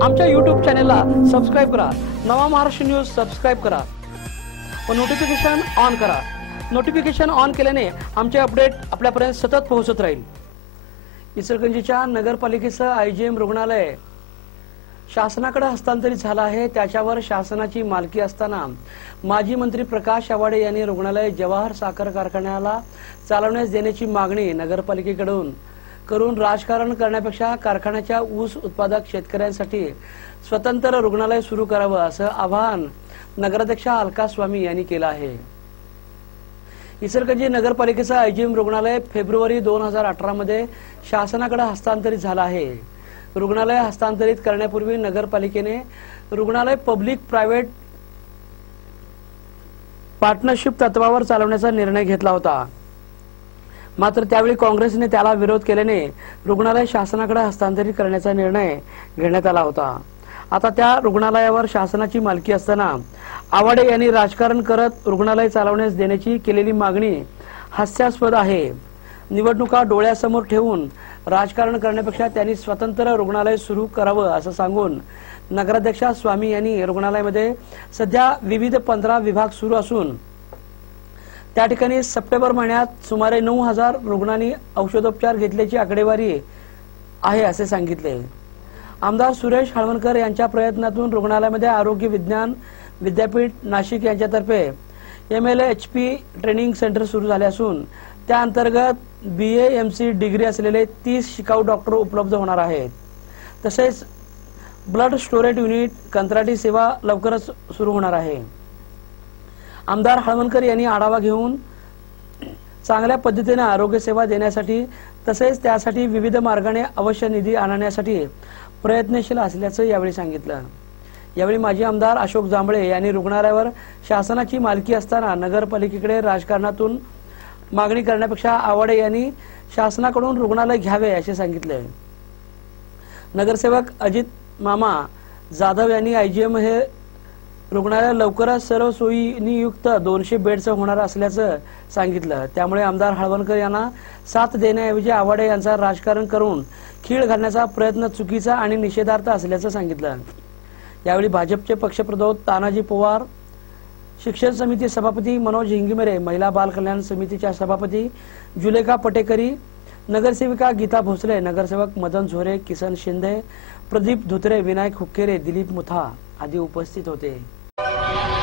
आमच्या यूट्यूब चॅनेलला सबस्क्राईब करा. नवा महाराष्ट्र न्यूज सबस्क्राईब करा. व नोटिफिकेशन ऑन करा. नोटिफिकेशन ऑन केल्याने आमचे अपडेट आपल्यापर्यंत सतत पोहोचत राहील. इचलकरंजीच्या नगरपालिकेचं आय जी एम रुग्णालय. शासनाकडे हस्तांतरित झालं आहे. त्याच्यावर शासनाची मालकी असताना माजी मंत्री प्रकाश आवाडे यांनी रुग्णालय जवाहर साखर कारखान्याला चालवण्यास देण्याची मागणी नगरपालिकेकडून करून राजकारण करण्यापेक्षा कारखान्याच्या ऊस उत्पादक शेतकऱ्यांसाठी स्वतंत्र रुग्णालय सुरू करावं असं आवाहन नगराध्यक्षा अलका स्वामी यांनी केलं आहे. इचलकरंजी नगरपालिकेचं आयजीएम रुग्णालय फेब्रुवारी दोन हजार अठरा मध्ये शासनाकडे हस्तांतरित झालं आहे. रुग्णालय हस्तांतरित करण्यापूर्वी नगरपालिकेने रुग्णालय पब्लिक प्रायव्हेट पार्टनरशिप तत्वावर चालवण्याचा निर्णय घेतला होता. मात्र त्यावेळी काँग्रेसने त्याला विरोध केल्याने रुग्णालय शासनाकडे हस्तांतरित करण्याचा निर्णय घेण्यात आला होता. आता त्या रुग्णालयावर शासनाची मालकी असताना आवाडे यांनी राजकारण करत रुग्णालय चालवण्यास देण्याची केलेली मागणी हास्यास्पद आहे. निवडणुका डोळ्यासमोर ठेवून राजकारण करण्यापेक्षा त्यांनी स्वतंत्र रुग्णालय सुरू करावं असं सांगून नगराध्यक्षा स्वामी यांनी रुग्णालयामध्ये सध्या विविध पंधरा विभाग सुरू असून त्या ठिकाणी सप्टेंबर महिन्यात सुमारे नऊ हजार रुग्णांनी औषधोपचार घेतल्याची आकडेवारी आहे असे सांगितले. आमदार सुरेश हळवणकर यांच्या प्रयत्नातून रुग्णालयामध्ये आरोग्य विज्ञान विद्यापीठ नाशिक यांच्यातर्फे M L H P training centre सुरू झाले असून त्या अंतर्गत B A M C degree असलेले तीस शिकाऊ डॉक्टर उपलब्ध होणार आहेत. तसेच ब्लड स्टोरेज युनिट कंत्राटी सेवा लवकरच सुरू होणार आहे. आमदार हळवणकर यांनी आढावा घेऊन चांगल्या पद्धतीने आरोग्य सेवा देण्यासाठी तसेच त्यासाठी विविध मार्गाने अवश्य निधी आणण्यासाठी प्रयत्नशील असल्याचं यावेळी सांगितलं. यावेळी माजी आमदार अशोक जांभळे यांनी रुग्णालयावर शासनाची मालकी असताना नगरपालिकेकडे राजकारणातून मागणी करण्यापेक्षा आवाडे यांनी शासनाकडून रुग्णालय घ्यावे असे सांगितले. नगरसेवक अजित मामा जाधव यांनी आयजीएम हे रुग्णालय लवकरच सर्व सोयीनी युक्त दोनशे बेडचं होणार असल्याचं सांगितलं. त्यामुळे आमदार हळवणकर यांना साथ देण्याऐवजी आवाडे यांचा राजकारण करून खीळ घालण्याचा प्रयत्न चुकीचा आणि निषेधार्थ असल्याचं सांगितलं. यावेळी भाजपचे पक्षप्रदोत तानाजी पवार शिक्षण समिती सभापती मनोज हिंगिमरे महिला बाल कल्याण समितीच्या सभापती जुलेखा पटेकरी नगरसेविका गीता भोसले नगरसेवक मदन झोरे किसन शिंदे प्रदीप धुत्रे विनायक हुक्केरे दिलीप मुथा आदी उपस्थित होते. Thank you.